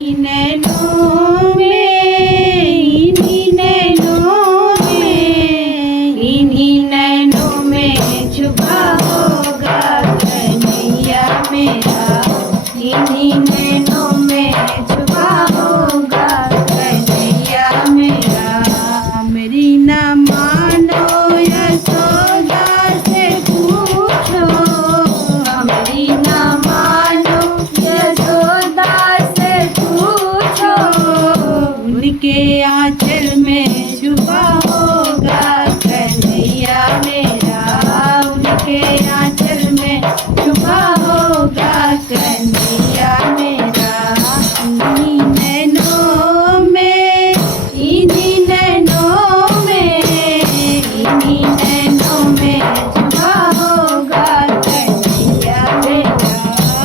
नैनों में, इन्हीं नैनों में, इन्हीं नैनों में छुपा होगा कन्हैया मेरा। इन्हीं नैनों में छुपा होगा कन्हैया मेरा। मेरी ना मानो यशोदा से पूछो, मेरी ना मानो यशोदा से पूछो, उनके आंचल में छुपा होगा कन्हैया मेरा। उनके आंचल में छुपा होगा कन्हैया मेरा। इन्हीं नैनों में, इन्हीं नैनों में, इन्हीं नैनों में छुपा होगा कन्हैया मेरा।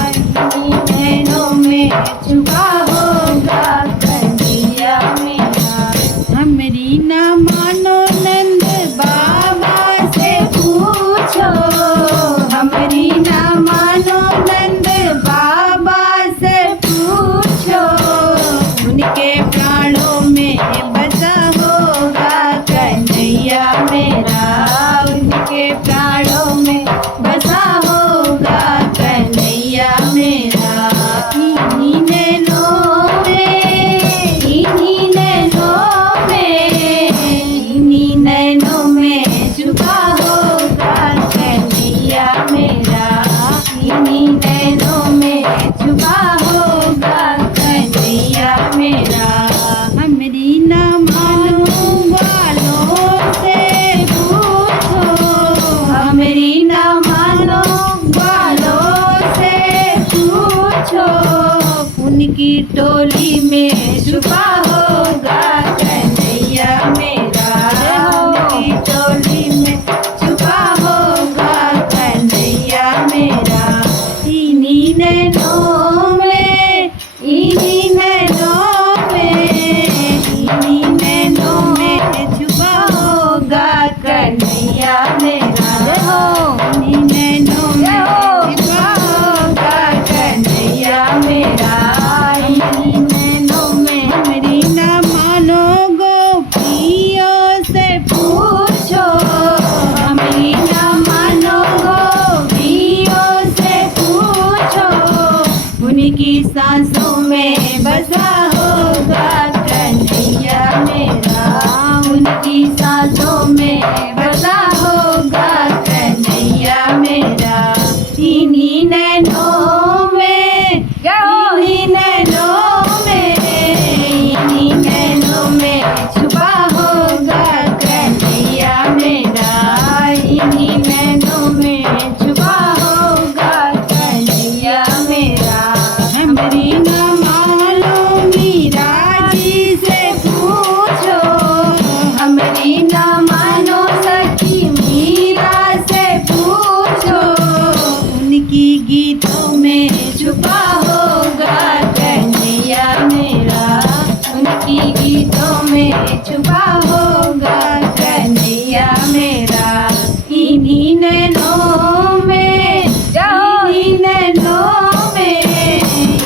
इन्हीं नैनों में छुपा होगा कन्हैया मेरा। हमरी ना मानो नंद बाबा से पूछो, हमरी ना मानो नंद बाबा से पूछो, उनके प्राणों में बसा होगा कन्हैया मेरा। उनके प्राणों में बसा होगा कन्हैया मेरा। इन्हीं नैनों में, इन्हीं नैनों में, इन्हीं नैनों में छुपा होगा कन्हैया मेरा। इन्हीं नैनों में छुपा होगा कन्हैया मेरा। हमरी ना मानो वालों से पूछो, हमरी ना मानो वालों से पूछो, उनकी टोली में छुपा होगा कन्हैया मेरा। उनकी टोली में छुपा होगा कन्हैया मेरा। इन्हीं नैनों में, इन्हीं नैनों में, इन्हीं नैनों में छुपा होगा कन्हैया मेरा। इन्हीं नैनों में छुपा होगा कन्हैया मेरा। इन्हीं नैनों में। हमरी ना मानो गोपियों से पूछो, हमरी ना मानो गोपियों से पूछो, उनकी सांसों में बसा होगा कन्हैया मेरा। उनकी सांसों में बसा होगा कन्हैया मेरा। इन्हीं नैनों में, इन्हीं नैनों में, इन्हीं नैनों में छुपा होगा कन्हैया मेरा। इन्हीं नैनों में छुपा होगा कन्हैया मेरा। हमरी ना मानो मीरा जी से पूछो, हमरी ना मानो सखी मीरा से पूछो, उनकी गीतों में छुपा होगा कन्हैया मेरा। उनकी गीतों में छुपा होगा कन्हैया मेरा। इन्हीं नैनों में, इन्हीं नैनों में,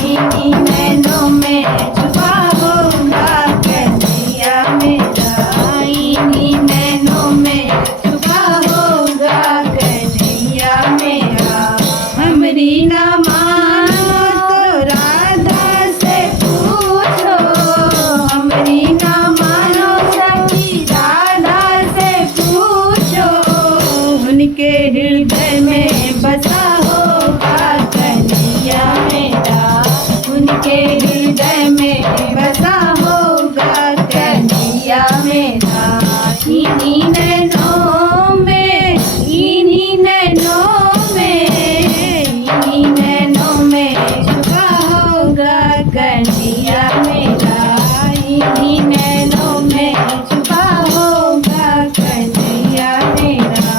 इन्हीं नैनों में छुपा होगा कन्हैया मेरा। इन्हीं नैनों में छुपा होगा कन्हैया मेरा। हमरी ना मानो तो राधा से पूछो, हमरी ना मानो सखी राधा से पूछो, उनके हृदय में बसा होगा कन्हैया मेरा। उनके हृदय में बसा होगा कन्हैया मेरा। इन्हीं नैनों में, इन्हीं नैनों में, इन्हीं नैनों में छुपा होगा कन्हैया मेरा। इन्हीं नैनों में छुपा होगा कन्हैया मेरा।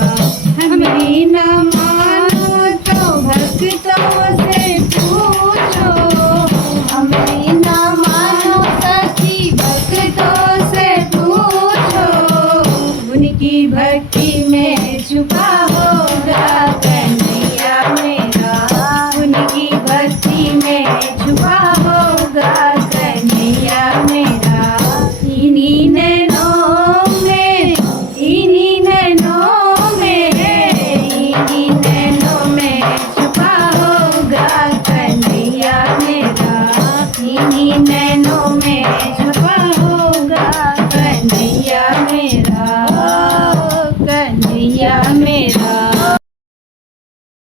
हमरी ना मानो तो भक्तों से पूछो, हमरी ना मानो कन्हैया